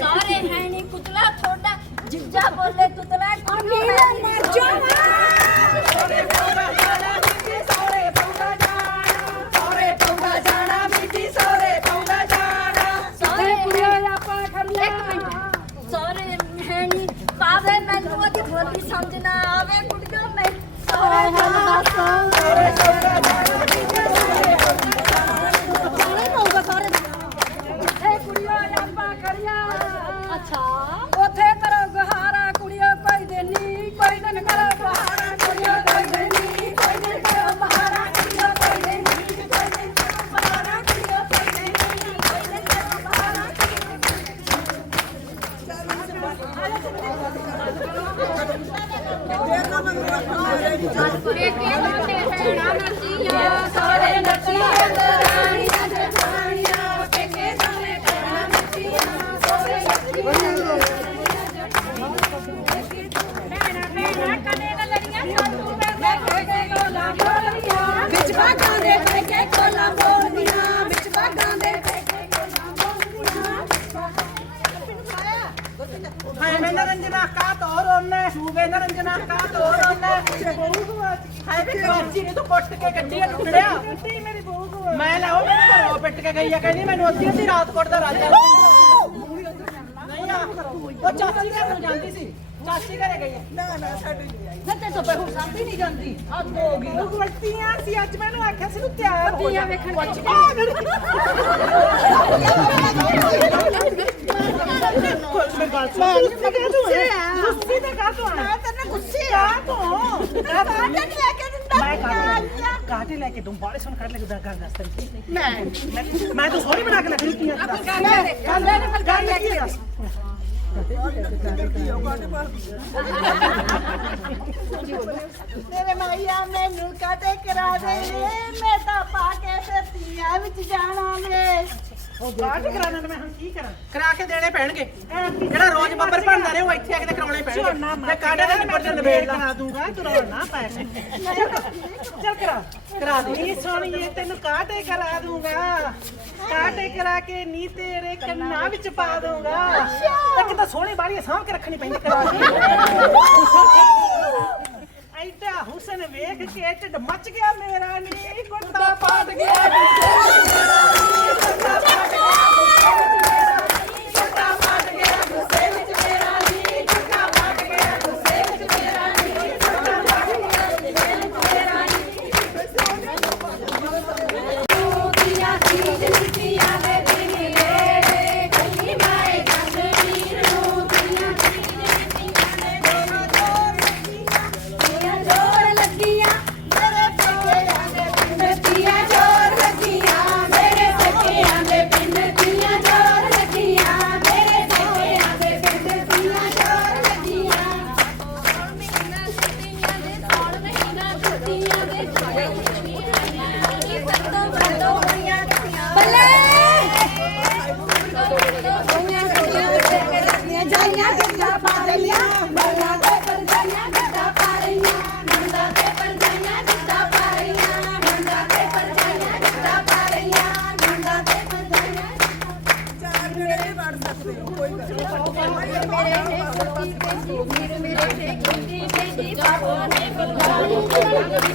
ਸਾਰੇ ਹੈ ਨਹੀਂ ਪੁਤਲਾ ਛੋਟਾ ਜਿੱਜਾ ਬੋਲੇ ਤੁਤਲਾ ਕੋਣ ਮਰ ਜਾ ਬਾਜੀ ਨੇ ਤੂੰ ਕੁੱਟ ਕੇ ਗੱਡੀ ਟੁੱਟੜਿਆ ਗੱਡੀ ਮੇਰੀ ਬਹੂ ਮੈਂ ਨਾ ਉਹ ਮੈਨੂੰ ਘਰੋਂ ਪਿੱਟ ਕੇ ਗਈ ਆ ਕਹਿੰਦੀ ਮੈਨੂੰ ਅੱਧੀ ਅੱਧੀ ਰਾਤ ਕੁੱਟਦਾ ਰਾਜਾ ਨਹੀਂ ਆ ਉਹ ਚਾਚੀ ਘਰ ਨੂੰ ਜਾਂਦੀ ਸੀ। ਚਾਚੀ ਘਰੇ ਗਈ ਆ। ਨਾ ਨਾ ਸਾਡੀ ਨਹੀਂ ਆਈ। ਨਾ ਤੇ ਤਾਂ ਹੁਣ ਸਾਡੀ ਨਹੀਂ ਜਾਂਦੀ। ਆ ਦੋ ਗਈ ਉਹ ਗਲਤੀਆਂ ਸੀ ਅੱਜ ਮੈਨੂੰ ਆਖਿਆ ਸੀ ਤੂੰ ਤਿਆਰ ਹੋ ਜਾ। ਵੇਖਣ ਮੈਂ ਸੁਣ ਗੁੱਸੇ ਗੁੱਸੇ ਤੇ ਕਾ ਤੂੰ ਆ ਤੈਨੂੰ ਗੁੱਸੇ ਆ। ਤੂੰ ਕਾਟੇ ਲੈ ਕੇ ਮੈਂ ਕਾਟੇ ਲੈ ਕੇ ਤੂੰ ਬਾਲੇ ਸੁਣ ਕਰ ਲੈ ਕੇ ਗੱਲ ਦੱਸ ਤੈਨੂੰ ਮੈਂ। ਮੈਂ ਤਾਂ ਸੋਹਣੀ ਬਣਾ ਕੇ ਲੱਗੀ ਕੀ ਆ। ਗੱਲ ਗੱਲ ਕੀ ਆ ਤੇਰੇ ਮਾਈਆ ਮੈਨੂੰ ਕਾਟੇ ਕਰਾ ਦੇ ਮੈਂ ਤਾਂ ਪਾ ਕੇ ਫਿਰਤੀਆਂ ਵਿੱਚ ਜਾਣਾ ਵੇ। ਕਾਟੇ ਕਰਾਣਾ ਮੈਂ ਹੁਣ ਕੀ ਕਰਾਂ? ਕਰਾ ਕੇ ਦੇਣੇ ਪੈਣਗੇ। ਜਿਹੜਾ ਰੋਜ਼ ਬੱਬਰ ਬਣਦਾ ਰਹੇ ਉਹ ਇੱਥੇ ਆ ਕੇ ਤੇ ਕਰਾਉਣੇ ਪੈਣਗੇ। ਮੈਂ ਕਾਟੇ ਦੇ ਨਿਬੜ ਦੇ ਨਿਬੇੜ ਕਰਾ ਦੂੰਗਾ ਤੂੰ ਰੋਣ ਨਾ ਪੈ ਚੱਲ ਕਰਾ। ਕਰਾ ਦੇ ਨੀ ਸੋਣੀਏ ਤੈਨੂੰ ਕਾਟੇ ਕਰਾ ਦੂੰਗਾ। ਕਾਟੇ ਕਰਾ ਕੇ ਨੀ ਤੇਰੇ ਕੰਨਾਂ ਵਿੱਚ ਪਾ ਦੂੰਗਾ। ਇੱਕ ਤਾਂ ਸੋਹਣੀ ਬਾੜੀ ਸਾਂਭ ਕੇ ਰੱਖਣੀ ਪੈਂਦੀ ਕਰਾ ਕੇ ਐਡਾ ਹੁਸਨ ਵੇਖ ਕੇ ਢਿੱਡ ਮੱਚ ਗਿਆ ਮੇਰਾ ਨੀ ਕੁੱਤਾ ਪਾਟ ਗਿਆ ਜਾਈਆਂ ਗੱਡਾ ਪਾ ਰਹੀਆਂ ਮਰਨਾ ਤੇ ਪਰ ਜਾਈਆਂ ਗੱਡਾ ਪਾ ਰਹੀਆਂ ਨੰਦਾ ਤੇ ਪਰ ਜਾਈਆਂ ਗੱਡਾ ਪਾ ਰਹੀਆਂ ਨੰਦਾ ਤੇ ਪਰ ਜਾਈਆਂ ਗੱਡਾ ਪਾ ਰਹੀਆਂ ਨੰਦਾ ਤੇ ਪਰ ਜਾਈਆਂ ਚਾਰ ਮੇਰੇ ਵੜ ਸਕਦੇ ਕੋਈ ਮੇਰੇ ਹੈ ਛੋਟੀ ਬੇਟੀ ਵੀਰ ਮੇਰੇ ਹੈ ਕਿੰਦੀ ਬੇਟੀ ਬਾਬੋ ਨੇ ਬੁਲਾਈ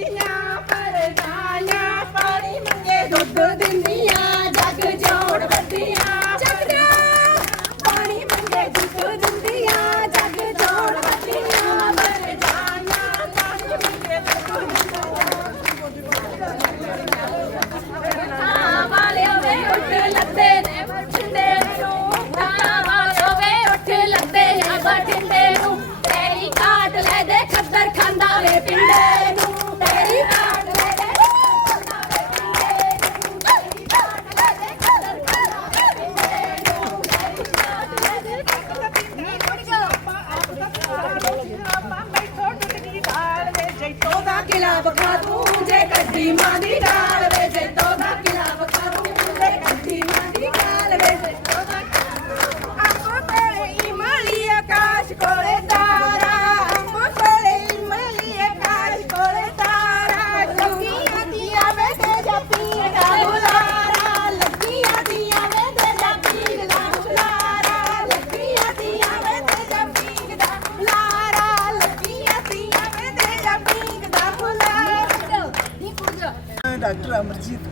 ਦੀਆਂ ਪਰਦਾਨਾ ਪਾਣੀ ਮੰਗੇ ਦੁੱਧ ਦਿੰਦੀ ਕੱਢੀ ਮਾਂ ਦੀ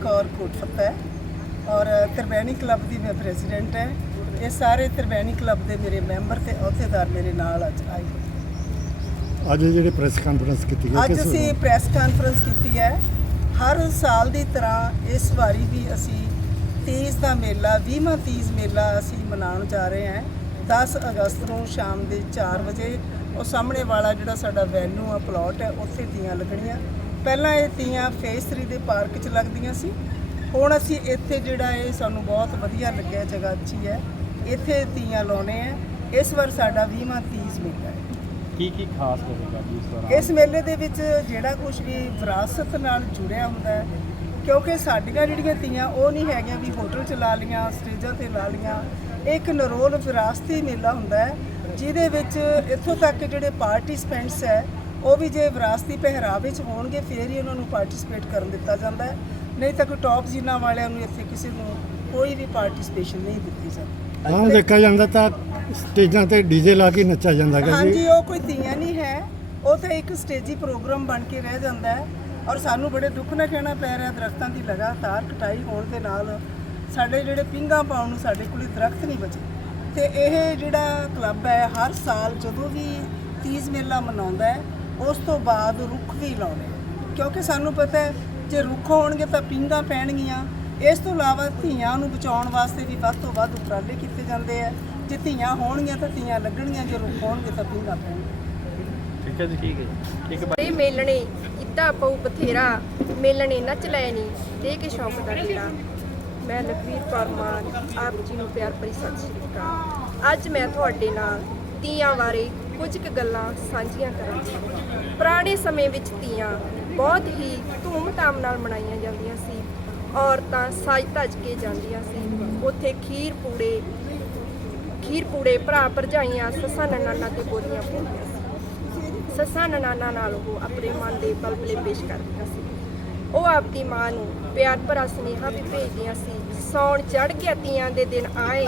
ਕੌਰ ਕੋਟਫਤਿਹ ਔਰ ਤਰਵੈਣੀ ਕਲੱਬ ਦੀ ਮੈਂ ਪ੍ਰੈਜ਼ੀਡੈਂਟ ਹੈ। ਇਹ ਸਾਰੇ ਤਰਵੈਣੀ ਕਲੱਬ ਦੇ ਮੇਰੇ ਮੈਂਬਰ ਤੇ ਅਹੁਦੇਦਾਰ ਮੇਰੇ ਨਾਲ ਅੱਜ ਆਏ ਹੋਏ। ਅੱਜ ਜਿਹੜੇ ਪ੍ਰੈਸ ਕਾਨਫਰੰਸ ਕੀਤੀ ਗਈ ਅੱਜ ਅਸੀਂ ਪ੍ਰੈਸ ਕਾਨਫਰੰਸ ਕੀਤੀ ਹੈ। ਹਰ ਸਾਲ ਦੀ ਤਰ੍ਹਾਂ ਇਸ ਵਾਰੀ ਵੀ ਅਸੀਂ ਤੀਜ ਦਾ ਮੇਲਾ 20ਵਾਂ ਤੀਜ ਮੇਲਾ ਅਸੀਂ ਮਨਾਉਣ ਜਾ ਰਹੇ ਹਾਂ। 10 ਅਗਸਤ ਨੂੰ ਸ਼ਾਮ ਦੇ 4 ਵਜੇ। ਉਹ ਸਾਹਮਣੇ ਵਾਲਾ ਜਿਹੜਾ ਸਾਡਾ ਵੈਨਿਊ ਆ ਪਲਾਟ ਹੈ ਉੱਥੇ ਤੀਆਂ ਲੱਗਣੀਆਂ। ਪਹਿਲਾਂ ਇਹ ਤੀਆਂ ਫੇਸ 3 ਦੇ ਪਾਰਕ 'ਚ ਲੱਗਦੀਆਂ ਸੀ। ਹੁਣ ਅਸੀਂ ਇੱਥੇ ਜਿਹੜਾ ਇਹ ਸਾਨੂੰ ਬਹੁਤ ਵਧੀਆ ਲੱਗਿਆ ਜਗ੍ਹਾ ਅੱਛੀ ਹੈ। ਇੱਥੇ ਤੀਆਂ ਲਾਉਣੇ ਆ ਇਸ ਵਾਰ ਸਾਡਾ 20ਵਾਂ ਤੀਜ ਮੇਲਾ ਹੈ। ਕੀ ਕੀ ਖਾਸ ਹੋਵੇਗਾ ਜੀ ਇਸ ਦੌਰਾਨ ਇਸ ਮੇਲੇ ਦੇ ਵਿੱਚ ਜਿਹੜਾ ਕੁਝ ਵੀ ਵਿਰਾਸਤ ਨਾਲ ਜੁੜਿਆ ਹੁੰਦਾ ਹੈ ਕਿਉਂਕਿ ਸਾਡੀਆਂ ਜਿਹੜੀਆਂ ਤੀਆਂ ਉਹ ਨਹੀਂ ਹੈਗੀਆਂ ਵੀ ਹੋਟਲ ਚ ਲਾ ਲੀਆਂ ਸਟੇਜਾਂ ਤੇ ਲਾ ਲੀਆਂ ਇੱਕ ਨਰੋਲ ਵਿਰਾਸਤੀ ਮੇਲਾ ਹੁੰਦਾ ਹੈ ਜਿਹਦੇ ਵਿੱਚ ਇੱਥੋਂ ਤੱਕ ਜਿਹੜੇ ਪਾਰਟਿਸਪੈਂਟਸ ਹੈ ਉਹ ਵੀ ਜੇ ਵਿਰਾਸਤੀ ਪਹਿਰਾਵੇ ਚ ਹੋਣਗੇ ਫੇਰ ਹੀ ਉਹਨਾਂ ਨੂੰ ਪਾਰਟਿਸਿਪੇਟ ਕਰਨ ਦਿੱਤਾ ਜਾਂਦਾ ਹੈ। ਨਹੀਂ ਤਾਂ ਕੋਈ ਟੌਪ ਜਿਨ੍ਹਾਂ ਵਾਲਿਆਂ ਨੂੰ ਇੱਥੇ ਕਿਸੇ ਨੂੰ ਕੋਈ ਵੀ ਪਾਰਟਿਸਿਪੇਸ਼ਨ ਨਹੀਂ ਦਿੱਤੀ ਜਾਂਦੀ। ਹਾਂ ਦੇਖਿਆ ਜਾਂਦਾ ਤਾਂ ਸਟੇਜਾਂ ਤੇ ਡੀਜੇ ਲਾ ਕੇ ਨੱਚਿਆ ਜਾਂਦਾ ਹੈਗਾ ਹਾਂਜੀ ਉਹ ਕੋਈ ਤੀਆਂ ਨਹੀਂ ਹੈ। ਉਹ ਤਾਂ ਇੱਕ ਸਟੇਜੀ ਪ੍ਰੋਗਰਾਮ ਬਣ ਕੇ ਰਹਿ ਜਾਂਦਾ ਹੈ ਔਰ ਸਾਨੂੰ ਬੜੇ ਦੁੱਖ ਨਾਲ ਕਹਿਣਾ ਪੈ ਰਿਹਾ ਦਰਖਤਾਂ ਦੀ ਲਗਾਤਾਰ ਕਟਾਈ ਹੋਣ ਦੇ ਨਾਲ ਸਾਡੇ ਜਿਹੜੇ ਪਿੰਗਾ ਪਾਉਣ ਨੂੰ ਸਾਡੇ ਕੋਲੇ ਦਰਖਤ ਨਹੀਂ ਬਚੇ। ਤੇ ਇਹ ਜਿਹੜਾ ਕਲੱਬ ਹੈ ਹਰ ਸਾਲ ਜਦੋਂ ਵੀ ਤੀਜ ਮੇਲਾ ਮਨਾਉਂਦਾ ਹੈ ਉਸ ਤੋਂ ਬਾਅਦ ਰੁੱਖ ਵੀ ਲਾਉਣੇ। ਕਿਉਂਕਿ ਸਾਨੂੰ ਪਤਾ ਹੈ ਜੇ ਰੁੱਖ ਹੋਣਗੇ ਤਾਂ ਪਿੰਗਾ ਪੈਣਗੀਆਂ। ਇਸ ਤੋਂ ਇਲਾਵਾ ਧੀਆਂ ਨੂੰ ਬਚਾਉਣ ਵਾਸਤੇ ਵੀ ਵੱਧ ਤੋਂ ਵੱਧ ਉਪਰਾਲੇ ਕੀਤੇ ਜਾਂਦੇ ਆ। ਜੇ ਧੀਆਂ ਹੋਣਗੀਆਂ ਤਾਂ ਧੀਆਂ ਲੱਗਣਗੀਆਂ ਜੇ ਰੁੱਖ ਹੋਣਗੇ ਤਾਂ ਪਿੰਗਾ ਪੈਣਗੀਆਂ। ਠੀਕ ਹੈ ਜੀ ਠੀਕ ਹੈ ਇੱਕ ਏ ਮੇਲਣੇ ਇੱਦਾਂ ਪਊ ਬਥੇਰਾ ਮੇਲਣੇ ਨੱਚ ਲੈਣੀ ਦੇ ਕੇ ਸ਼ੌਂਕ ਦਾ ਜਿਹੜਾ ਮੈਂ ਲਖਵੀਰ ਕੌਰ ਮਾਨ ਆਪ ਜੀ ਨੂੰ ਪਿਆਰ ਭਰੀ ਸਤਿ ਸ਼੍ਰੀ ਅਕਾਲ। ਅੱਜ ਮੈਂ ਤੁਹਾਡੇ ਨਾਲ ਤੀਆਂ ਬਾਰੇ ਕੁਝ ਕੁ ਗੱਲਾਂ ਸਾਂਝੀਆਂ ਕਰਾਂ ਪੁਰਾਣੇ ਸਮੇਂ ਵਿੱਚ ਤੀਆਂ ਬਹੁਤ ਹੀ ਧੂਮ-ਧਾਮ ਨਾਲ ਮਨਾਈਆਂ ਜਾਂਦੀਆਂ ਸੀ। ਔਰਤਾਂ ਸਜ ਧਜ ਕੇ ਜਾਂਦੀਆਂ ਸੀ। ਉੱਥੇ ਖੀਰ ਪੂੜੇ ਖੀਰ ਪੂੜੇ ਭਰਾ ਭਰਜਾਈਆਂ ਸੱਸਾਂ ਨਨਾਨਾ ਤੇ ਬੋਲੀਆਂ ਪਾਉਂਦੀਆਂ ਸੀ। ਸੱਸਾਂ ਨਨਾਨਾ ਨਾਲ ਉਹ ਆਪਣੇ ਮਨ ਦੇ ਬਲਬਲੇ ਪੇਸ਼ ਕਰਦੀਆਂ ਸੀ। ਉਹ ਆਪਦੀ ਮਾਂ ਨੂੰ ਪਿਆਰ ਭਰਾ ਸੁਨੇਹਾ ਵੀ ਭੇਜਦੀਆਂ ਸੀ। ਸੌਣ ਚੜ ਗਿਆ ਤੀਆਂ ਦੇ ਦਿਨ ਆਏ,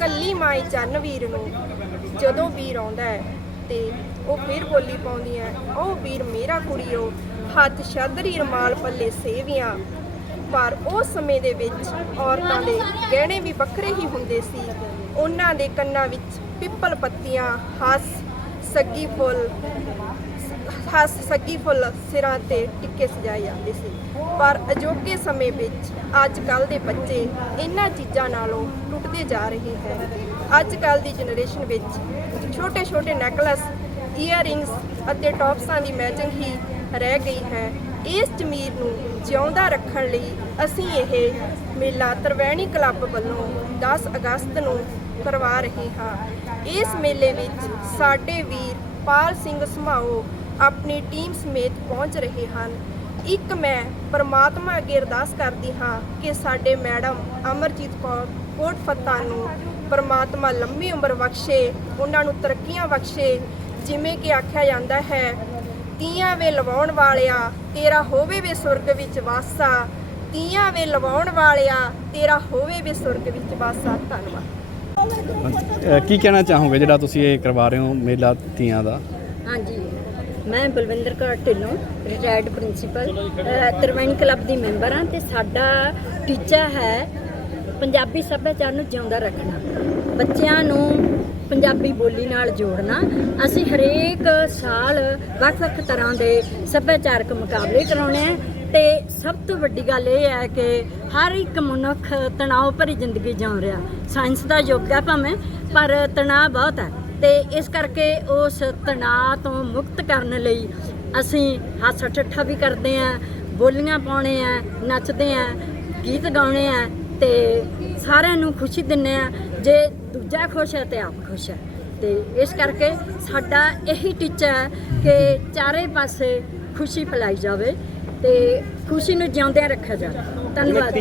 ਕੱਲੀ ਮਾਈ ਚੰਨ ਵੀਰ ਨੂੰ ਜਦੋਂ ਵੀਰ ਆਉਂਦਾ ਹੈ ਤੇ ਉਹ ਫਿਰ ਬੋਲੀ ਪਾਉਂਦੀਆਂ ਉਹ ਵੀਰ ਮੇਰਾ ਕੁੜੀਓ, ਹੱਥ ਛੱਦਰੀ ਰਮਾਲ ਪੱਲੇ ਸੇਵੀਆਂ। ਪਰ ਉਸ ਸਮੇਂ ਦੇ ਵਿੱਚ ਔਰਤਾਂ ਦੇ ਗਹਿਣੇ ਵੀ ਵੱਖਰੇ ਹੀ ਹੁੰਦੇ ਸੀ। ਉਹਨਾਂ ਦੇ ਕੰਨਾਂ ਵਿੱਚ ਪਿੱਪਲ ਪੱਤੀਆਂ, ਹੱਸ, ਸੱਗੀ ਫੁੱਲ, ਹੱਸ, ਸੱਗੀ ਫੁੱਲ ਸਿਰਾਂ ਤੇ ਟਿੱਕੇ ਸਜਾਏ ਜਾਂਦੇ ਸੀ। ਪਰ ਅਜੋਕੇ ਸਮੇਂ ਵਿੱਚ ਅੱਜ ਕੱਲ ਦੇ ਬੱਚੇ ਇਹਨਾਂ ਚੀਜ਼ਾਂ ਨਾਲੋਂ ਟੁੱਟਦੇ ਜਾ ਰਹੇ ਹੈ। ਅੱਜ ਕੱਲ ਦੀ ਜਨਰੇਸ਼ਨ ਵਿੱਚ ਛੋਟੇ ਛੋਟੇ ਨੈਕਲਸ ਈਅਰਿੰਗਸ ਅਤੇ ਟੌਪਸਾਂ ਦੀ ਮੈਚਿੰਗ ਹੀ ਰਹਿ ਗਈ ਹੈ। ਇਸ ਜ਼ਮੀਰ ਨੂੰ ਜਿਉਂਦਾ ਰੱਖਣ ਲਈ ਅਸੀਂ ਇਹ ਮੇਲਾ ਤਰਵੈਣੀ ਕਲੱਬ ਵੱਲੋਂ 10 ਅਗਸਤ ਨੂੰ ਕਰਵਾ ਰਹੇ ਹਾਂ। ਇਸ ਮੇਲੇ ਵਿੱਚ ਸਾਡੇ ਵੀਰ ਪਾਲ ਸਿੰਘ ਸਮਾਓ ਆਪਣੀ ਟੀਮ ਸਮੇਤ ਪਹੁੰਚ ਰਹੇ ਹਨ। ਇੱਕ ਮੈਂ ਪਰਮਾਤਮਾ ਅੱਗੇ ਅਰਦਾਸ ਕਰਦੀ ਹਾਂ ਕਿ ਸਾਡੇ ਮੈਡਮ ਅਮਰਜੀਤ ਕੌਰ ਕੋਟ ਫੱਤਾ ਨੂੰ ਪਰਮਾਤਮਾ ਲੰਮੀ ਉਮਰ ਬਖਸ਼ੇ ਉਹਨਾਂ ਨੂੰ ਤਰੱਕੀਆਂ ਬਖਸ਼ੇ ਜਿਵੇਂ ਕਿ ਆਖਿਆ ਜਾਂਦਾ ਹੈ ਤੀਆਂ ਵੇ ਲਵਾਉਣ ਵਾਲਿਆ ਤੇਰਾ ਹੋਵੇ ਵੇ ਸੁਰਗ ਵਿੱਚ ਵਾਸਾ। ਤੀਆਂ ਵੇ ਲਵਾਉਣ ਵਾਲਿਆ ਤੇਰਾ ਹੋਵੇ ਵੇ ਸੁਰਗ ਵਿੱਚ ਵਾਸਾ। ਧੰਨਵਾਦ। ਕੀ ਕਹਿਣਾ ਚਾਹੋਗੇ ਜਿਹੜਾ ਤੁਸੀਂ ਇਹ ਕਰਵਾ ਰਹੇ ਹੋ ਮੇਲਾ ਤੀਆਂ ਦਾ? ਹਾਂਜੀ ਮੈਂ Balwinder Kaur Dhillon retired principal Tarvaini club ਦੀ ਮੈਂਬਰ ਹਾਂ ਤੇ ਸਾਡਾ ਟੀਚਾ ਹੈ ਪੰਜਾਬੀ ਸੱਭਿਆਚਾਰ ਨੂੰ ਜਿਉਂਦਾ ਰੱਖਣਾ, ਬੱਚਿਆਂ ਨੂੰ ਪੰਜਾਬੀ ਬੋਲੀ ਨਾਲ ਜੋੜਨਾ, ਅਸੀਂ ਹਰੇਕ ਸਾਲ ਵੱਖ-ਵੱਖ ਤਰ੍ਹਾਂ ਦੇ ਸੱਭਿਆਚਾਰਕ ਮੁਕਾਬਲੇ ਕਰਾਉਣੇ ਆ ਤੇ ਸਭ ਤੋਂ ਵੱਡੀ ਗੱਲ ਇਹ ਹੈ ਕਿ ਹਰ ਇੱਕ ਮਨੁੱਖ ਤਣਾਅ ਭਰੀ ਜ਼ਿੰਦਗੀ ਜਿਉਂ ਰਿਹਾ। ਸਾਇੰਸ ਦਾ ਯੁੱਗ ਹੈ ਭਾਵੇਂ, ਪਰ ਤਣਾਅ ਬਹੁਤ ਹੈ ਤੇ ਇਸ ਕਰਕੇ ਉਸ ਤਣਾਅ ਤੋਂ ਮੁਕਤ ਕਰਨ ਲਈ ਅਸੀਂ ਹਾਸਾ ਠੱਠਾ ਵੀ ਕਰਦੇ ਆਂ, ਬੋਲੀਆਂ ਪਾਉਣੇ ਆ, ਨੱਚਦੇ ਆ, ਗੀਤ ਗਾਉਣੇ ਆ ਤੇ ਸਾਰਿਆਂ ਨੂੰ ਖੁਸ਼ੀ ਦਿੰਨੇ ਆ ਜੇ ਦੂਜਾ ਖੁਸ਼ ਹੈ ਤੇ ਆਪ ਖੁਸ਼ ਹੈ। ਤੇ ਇਸ ਕਰਕੇ ਸਾਡਾ ਇਹੀ ਟੀਚਾ ਹੈ ਕਿ ਚਾਰੇ ਪਾਸੇ ਖੁਸ਼ੀ ਫੈਲਾਈ ਜਾਵੇ ਤੇ ਖੁਸ਼ੀ ਨੂੰ ਜਿਉਂਦਿਆਂ ਰੱਖਿਆ ਜਾਵੇ। ਧੰਨਵਾਦ।